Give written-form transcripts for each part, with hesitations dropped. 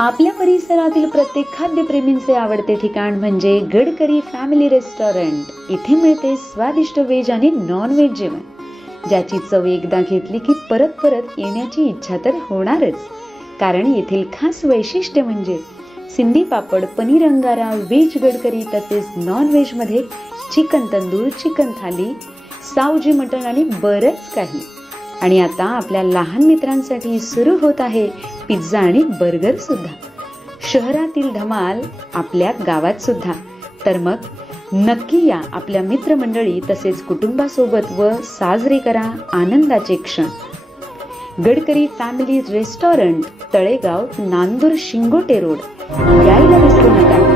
आपल्या परिसरातील प्रत्येक खाद्यप्रेमींचे आवडते ठिकाण म्हणजे गडकरी फॅमिली रेस्टॉरंट। इथे मिळते स्वादिष्ट व्हेज आणि नॉन व्हेज जेवण, ज्याची चव एकदा घेतली की परत परत येण्याची इच्छा तर होणारच। कारण येथील खास वैशिष्ट्य म्हणजे सिंधी पापड, पनीर अंगारा, व्हेज गडकरी तसेच नॉन व्हेज मध्ये चिकन तंदूर, चिकन थाली, सावजी मटण आणि बरंच काही। आणि आता आपल्या लहान मित्रांसाठी सुरू होत आहे पिझ्झा आणि बर्गर सुद्धा। शहरातील धमाल आपल्या गावात सुद्धा। तर मग नक्की या आपल्या मित्रमंडळी तसेच कुटुंबासोबत व साजरे करा आनंदाचे क्षण। Gadkari family restaurant, Talegaon, Nandur, Shingote road. यायला विसरू नका।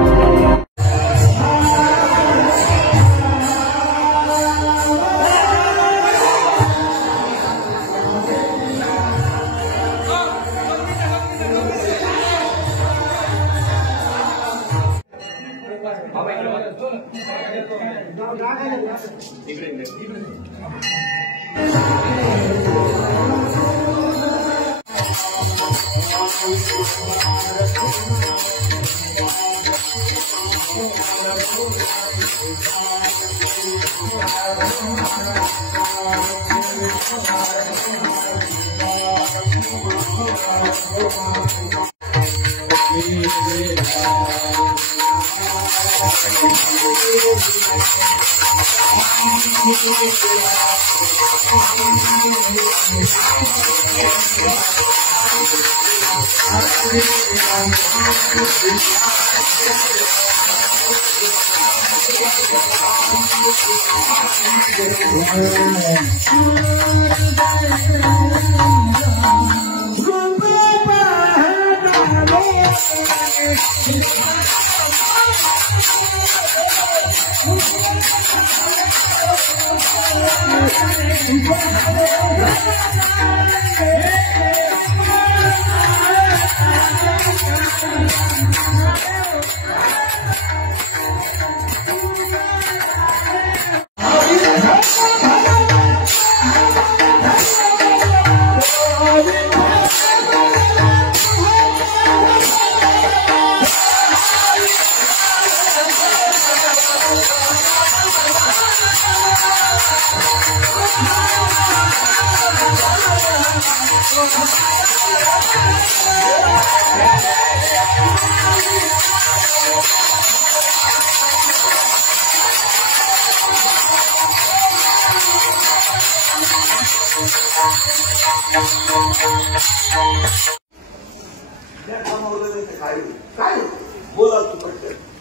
बोला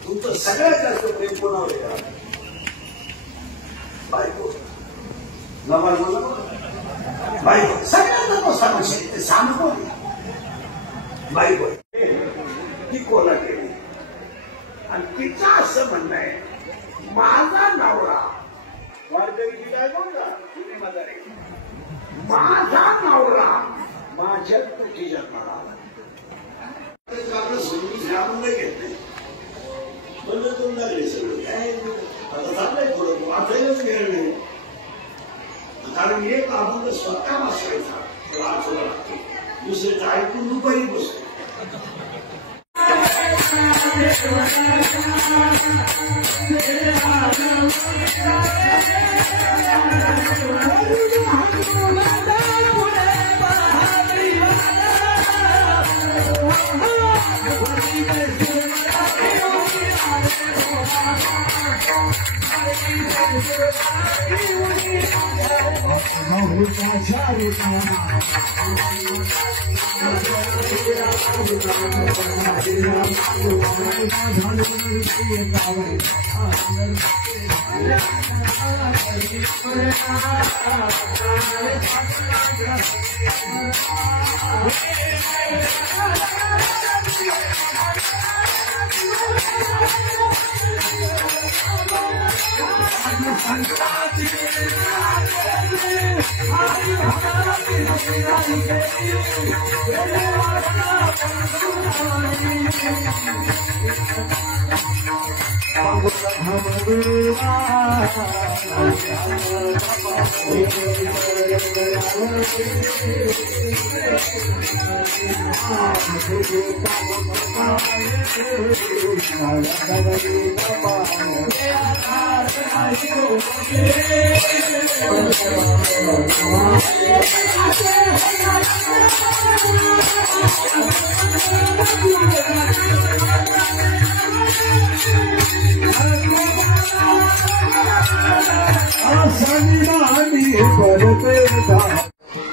तुमचं सगळ्यात जास्त प्रेम कोणावर आहे? बायको ना, बायको सगळ्यात मोठा सांगतो बायको ती कोणा केली आणि तिचं असं म्हणणं आहे, माझा नवरा वारकरी दिलाय बघा तुम्ही म्हातारे, माझा नवरा माझ्या तुझी जन्माला आला। आपलं समजून घ्यावं नाही घेत नाही, बंद करून लागले सगळं काय आता चाललंय थोडं वाचायलाच गेलं नाही। कारण एक अभंग स्वतः वाचायचा वाचवा लागतो, दुसऱ्याचं ऐकून दुपारी बसतो।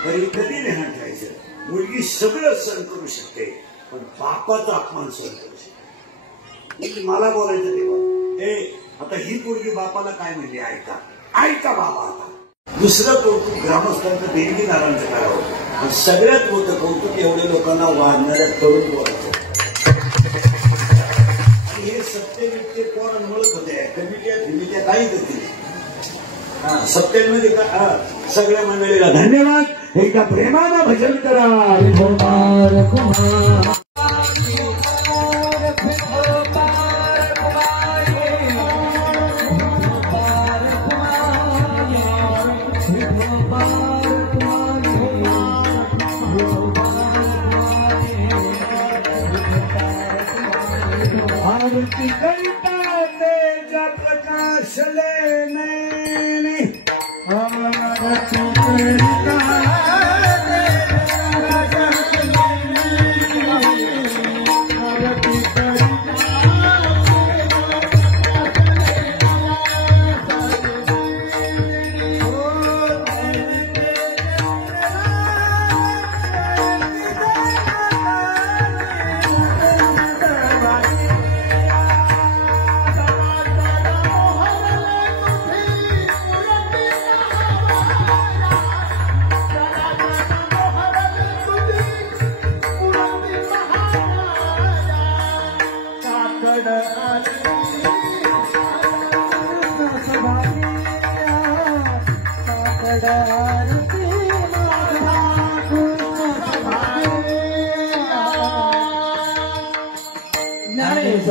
कधी कधी नाही हटायचं. मुलगी सगळं सहन करू शकते, पण बापाचा अपमान सहन करू शकते. मला बोलायचं तेव्हा आता ही पोरगी बापाला काय म्हणली, ऐका ऐका बाबा. आता दुसरं कौतुक ग्रामस्थांचं देणगी नारायणचं करावं, आणि सगळ्यात मोठं कौतुक एवढ्या लोकांना वाढणाऱ्या तरुण बोलायचं. आणि हे सत्तेविषयी कोण मिळत होते, कमिट्या काहीच होती. सत्तेमध्ये सगळ्या मंडळीला धन्यवाद. एकदा प्रेमानं भजन करा. आरती करता तेज प्रकाशले नैने, आरती करता Nice.